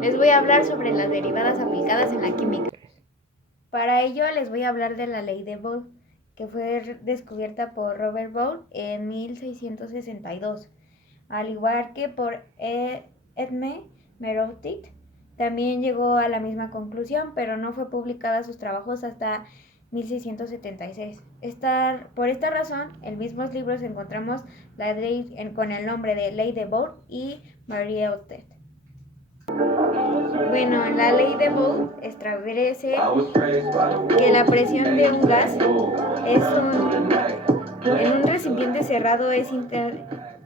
Les voy a hablar sobre las derivadas aplicadas en la química. Para ello les voy a hablar de la ley de Boole, que fue descubierta por Robert Boole en 1662, al igual que por Edme Meroitic. También llegó a la misma conclusión, pero no fue publicada sus trabajos hasta 1676. Por esta razón, en mismos libros encontramos la ley con el nombre de Ley de Boole y Marie-Ottet. Bueno, la ley de Boole establece que la presión de un gas en un recipiente cerrado es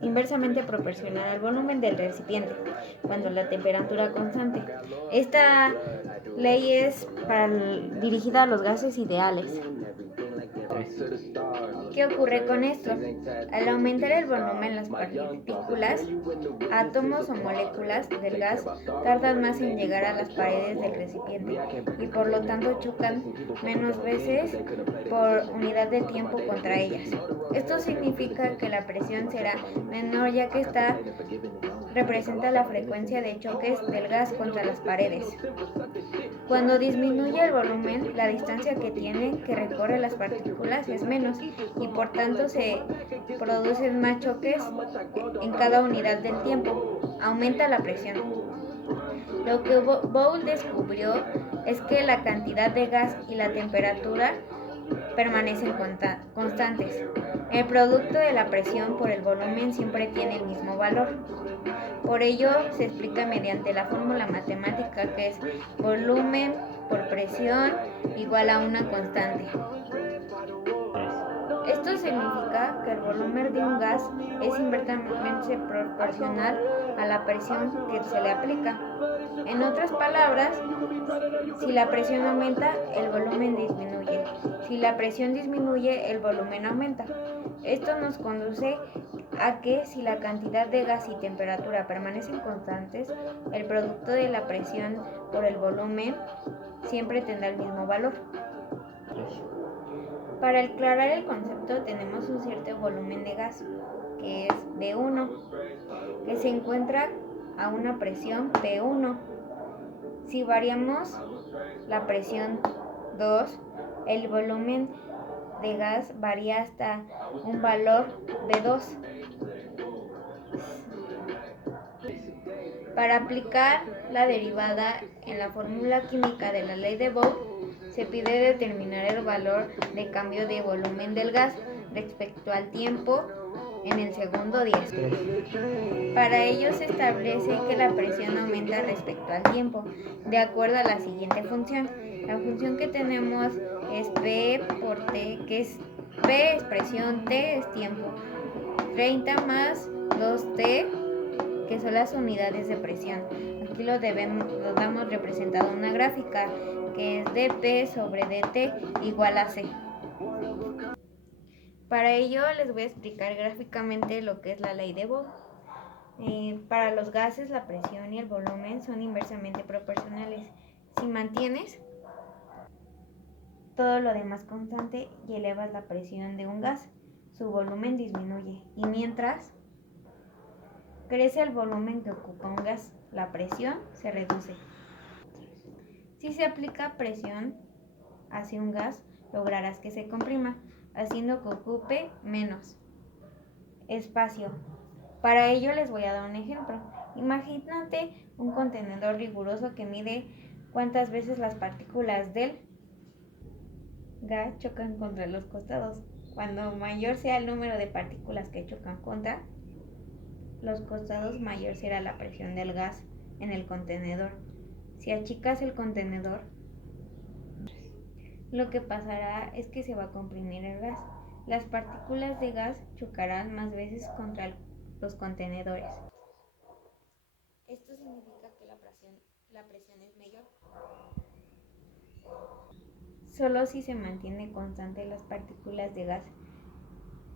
inversamente proporcional al volumen del recipiente cuando la temperatura constante. Esta ley es dirigida a los gases ideales. ¿Qué ocurre con esto? Al aumentar el volumen, las partículas, átomos o moléculas del gas tardan más en llegar a las paredes del recipiente y por lo tanto chocan menos veces por unidad de tiempo contra ellas. Esto significa que la presión será menor, ya que esta representa la frecuencia de choques del gas contra las paredes. Cuando disminuye el volumen, la distancia que tiene que recorrer las partículas es menos y por tanto se producen más choques en cada unidad del tiempo. Aumenta la presión. Lo que Boole descubrió es que la cantidad de gas y la temperatura permanecen constantes. El producto de la presión por el volumen siempre tiene el mismo valor. Por ello se explica mediante la fórmula matemática que es volumen por presión igual a una constante. Esto significa que el volumen de un gas es inversamente proporcional a la presión que se le aplica. En otras palabras, si la presión aumenta, el volumen disminuye. Si la presión disminuye, el volumen aumenta. Esto nos conduce a que si la cantidad de gas y temperatura permanecen constantes, el producto de la presión por el volumen siempre tendrá el mismo valor. Para aclarar el concepto tenemos un cierto volumen de gas, que es B1, que se encuentra a una presión P1. Si variamos la presión 2, el volumen de gas varía hasta un valor B2. Para aplicar la derivada en la fórmula química de la ley de Boole, se pide determinar el valor de cambio de volumen del gas respecto al tiempo en el segundo 10. Para ello se establece que la presión aumenta respecto al tiempo, de acuerdo a la siguiente función. La función que tenemos es P por T, que es P es presión, T es tiempo. 30 más 2T, que son las unidades de presión. Aquí lo damos representado en una gráfica, que es dP sobre dt igual a C. Para ello les voy a explicar gráficamente lo que es la ley de Boole. Para los gases, la presión y el volumen son inversamente proporcionales. Si mantienes todo lo demás constante y elevas la presión de un gas, su volumen disminuye, y mientras crece el volumen que ocupa un gas, la presión se reduce. Si se aplica presión hacia un gas, lograrás que se comprima, haciendo que ocupe menos espacio. Para ello les voy a dar un ejemplo. Imagínate un contenedor riguroso que mide cuántas veces las partículas del gas chocan contra los costados. Cuando mayor sea el número de partículas que chocan contra los costados, mayor será la presión del gas en el contenedor. Si achicas el contenedor, lo que pasará es que se va a comprimir el gas. Las partículas de gas chocarán más veces contra los contenedores. Esto significa que la presión es mayor. Solo si se mantiene constante las partículas de gas,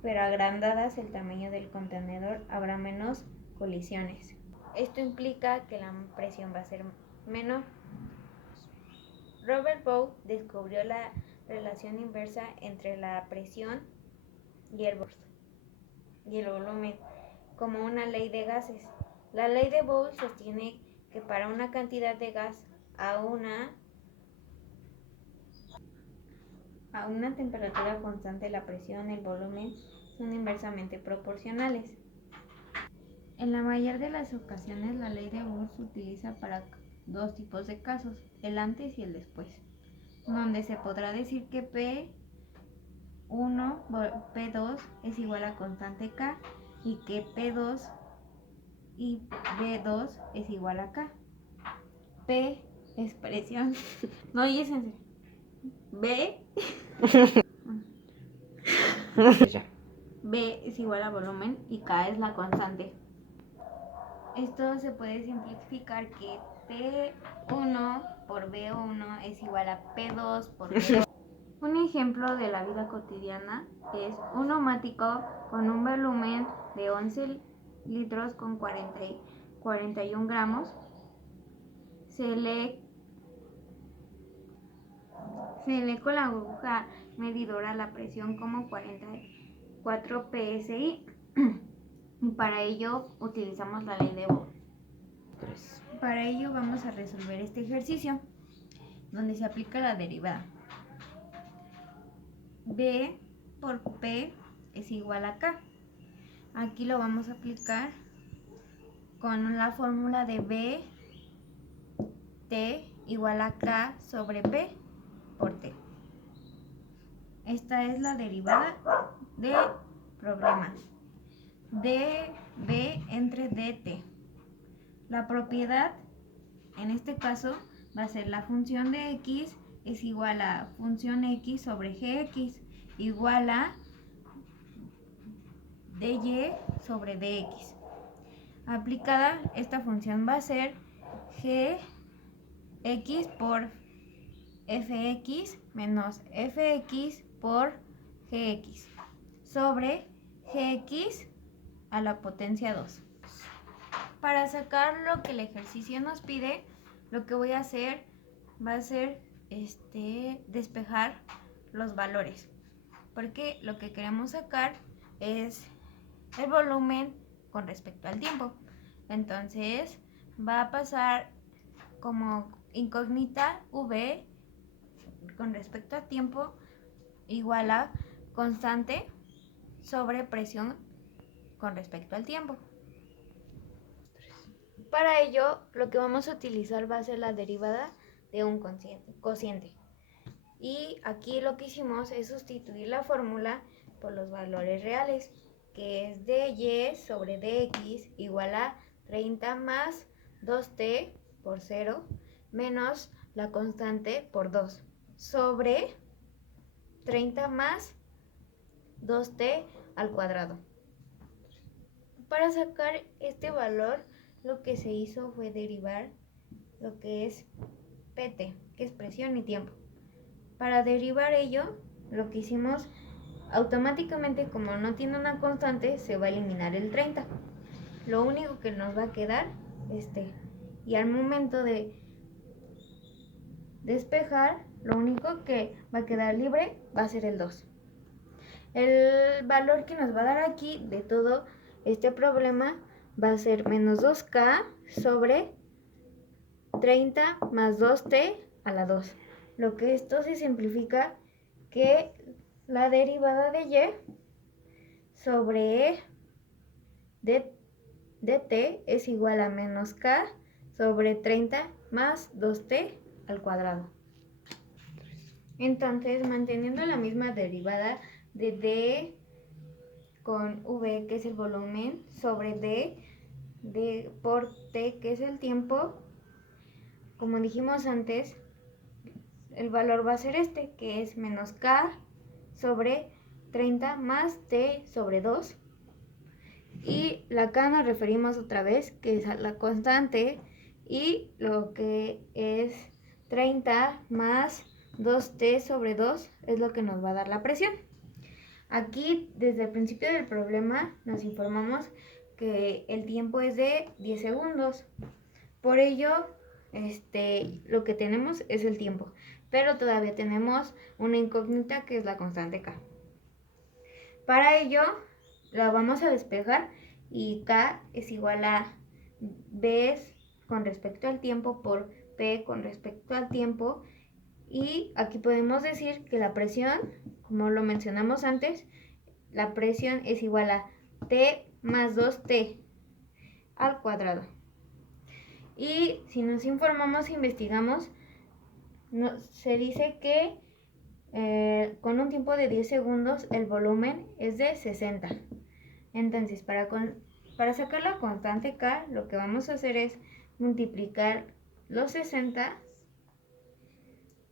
pero agrandadas el tamaño del contenedor, habrá menos colisiones. Esto implica que la presión va a ser menor. Robert Boole descubrió la relación inversa entre la presión y el volumen como una ley de gases. La ley de Boole sostiene que para una cantidad de gas a una temperatura constante, la presión y el volumen son inversamente proporcionales. En la mayoría de las ocasiones, la ley de Bohr se utiliza para dos tipos de casos, el antes y el después, donde se podrá decir que P2 es igual a constante K y que P2 y B2 es igual a K. P es presión. No, y es en serio. B B es igual a volumen y K es la constante. Esto se puede simplificar que P1 por B1 es igual a P2 por B2. Un ejemplo de la vida cotidiana es un neumático con un volumen de 11 litros con 41 gramos. Se lee con la aguja medidora la presión como 44 psi. Y para ello utilizamos la ley de Bohr. Para ello vamos a resolver este ejercicio donde se aplica la derivada. B por P es igual a K. Aquí lo vamos a aplicar con la fórmula de B T igual a K sobre P por T. Esta es la derivada del problema. dB entre dt. La propiedad, en este caso, va a ser la función de x es igual a función x sobre gx igual a dy sobre dx. Aplicada, esta función va a ser gx por fx menos fx por gx sobre gx a la potencia 2. Para sacar lo que el ejercicio nos pide, lo que voy a hacer va a ser despejar los valores, porque lo que queremos sacar es el volumen con respecto al tiempo. Entonces va a pasar como incógnita V con respecto a tiempo igual a constante sobre presión con respecto al tiempo. Para ello, lo que vamos a utilizar va a ser la derivada de un cociente. Y aquí lo que hicimos es sustituir la fórmula por los valores reales, que es dy sobre dx igual a 30 más 2t por 0 menos la constante por 2 sobre 30 más 2t al cuadrado. Para sacar este valor, lo que se hizo fue derivar lo que es PT, que es presión y tiempo. Para derivar ello, lo que hicimos automáticamente, como no tiene una constante, se va a eliminar el 30. Lo único que nos va a quedar y al momento de despejar, lo único que va a quedar libre va a ser el 2. El valor que nos va a dar aquí de todo este problema va a ser menos 2K sobre 30 más 2T a la 2. Lo que esto se simplifica que la derivada de Y sobre E de T es igual a menos K sobre 30 más 2T al cuadrado. Entonces, manteniendo la misma derivada de D con V, que es el volumen, sobre D por T, que es el tiempo, como dijimos antes, el valor va a ser que es menos K sobre 30 más T sobre 2. Y la K nos referimos otra vez, que es la constante, y lo que es 30 más 2T sobre 2 es lo que nos va a dar la presión. Aquí, desde el principio del problema, nos informamos que el tiempo es de 10 segundos. Por ello, lo que tenemos es el tiempo, pero todavía tenemos una incógnita que es la constante K. Para ello, la vamos a despejar y K es igual a B con respecto al tiempo por P con respecto al tiempo. Y aquí podemos decir que la presión, como lo mencionamos antes, la presión es igual a T más 2T al cuadrado. Y si nos informamos e investigamos, se dice que con un tiempo de 10 segundos el volumen es de 60. Entonces, para sacar la constante K, lo que vamos a hacer es multiplicar los 60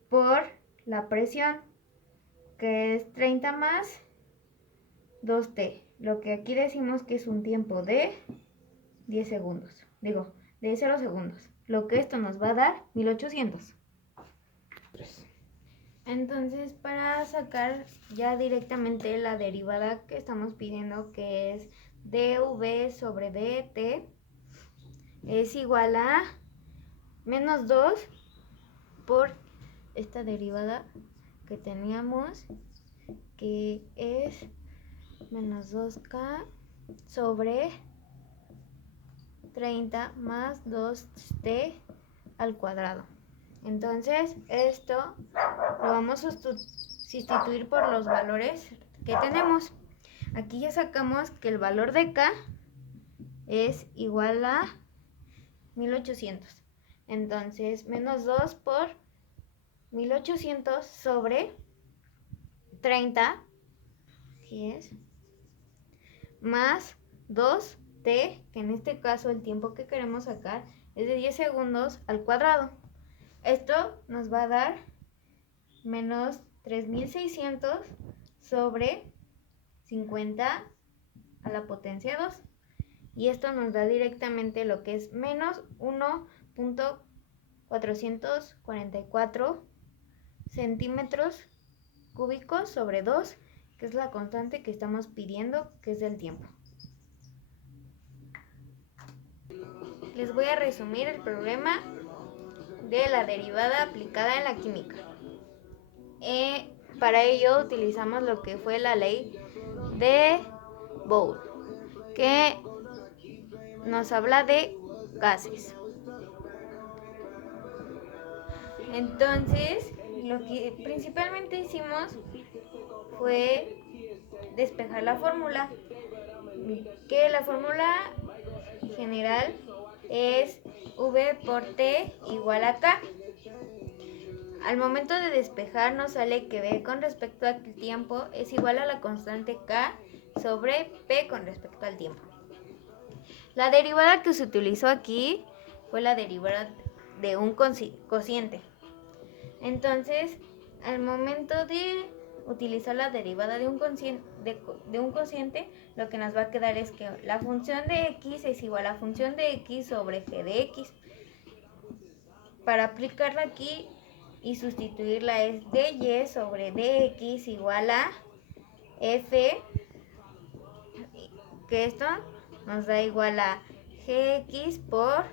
por la presión, que es 30 más 2T, lo que aquí decimos que es un tiempo de 10 segundos, de 0 segundos, lo que esto nos va a dar 1800. Entonces, para sacar ya directamente la derivada que estamos pidiendo, que es dv sobre dt, es igual a menos 2 por esta derivada que teníamos, que es menos 2k sobre 30 más 2t al cuadrado. Entonces, esto lo vamos a sustituir por los valores que tenemos. Aquí ya sacamos que el valor de K es igual a 1800. Entonces, menos 2 por 1800 sobre 30, ¿qué es? Más 2t, que en este caso el tiempo que queremos sacar es de 10 segundos al cuadrado. Esto nos va a dar menos 3600 sobre 50 a la potencia 2. Y esto nos da directamente lo que es menos 1.444 centímetros cúbicos sobre 2, que es la constante que estamos pidiendo, que es del tiempo. Les voy a resumir el problema de la derivada aplicada en la química. Para ello utilizamos lo que fue la ley de Boole, que nos habla de gases. Entonces, lo que principalmente hicimos fue despejar la fórmula, que la fórmula general es V por T igual a K. Al momento de despejar nos sale que V con respecto al tiempo es igual a la constante K sobre P con respecto al tiempo. La derivada que se utilizó aquí fue la derivada de un cociente. Entonces, al momento de utilizar la derivada de un cociente, lo que nos va a quedar es que la función de x es igual a la función de x sobre g de x. Para aplicarla aquí y sustituirla es dy sobre dx igual a f, que esto nos da igual a gx por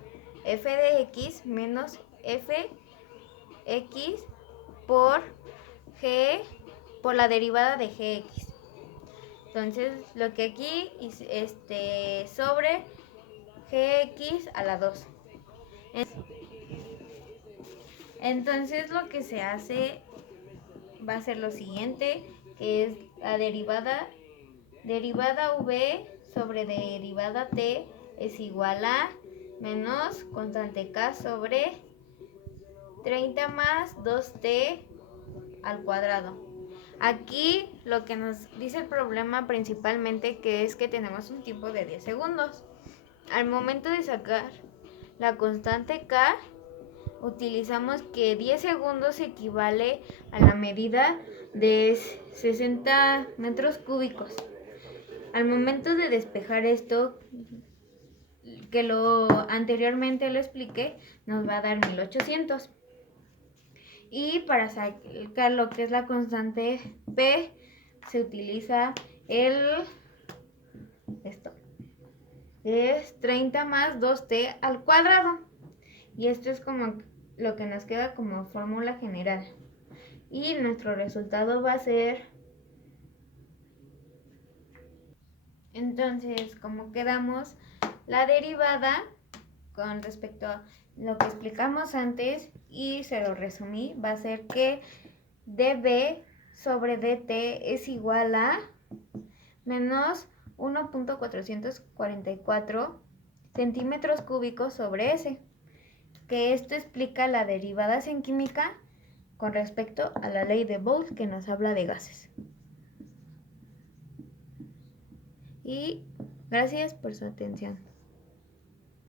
f de x menos fx por g por la derivada de gx. Entonces, lo que aquí es sobre gx a la 2. Entonces, lo que se hace va a ser lo siguiente, que es la derivada v sobre derivada t es igual a menos constante k sobre 30 más 2t al cuadrado. Aquí lo que nos dice el problema principalmente que es que tenemos un tiempo de 10 segundos. Al momento de sacar la constante K, utilizamos que 10 segundos equivale a la medida de 60 metros cúbicos. Al momento de despejar esto, que anteriormente lo expliqué, nos va a dar 1800. Y para sacar lo que es la constante P, se utiliza esto. Es 30 más 2t al cuadrado. Y esto es como lo que nos queda como fórmula general. Y nuestro resultado va a ser... Entonces, como quedamos, la derivada con respecto a lo que explicamos antes y se lo resumí, va a ser que dB sobre dt es igual a menos 1.444 centímetros cúbicos sobre S, que esto explica la derivadas en química con respecto a la ley de Bose que nos habla de gases. Y gracias por su atención.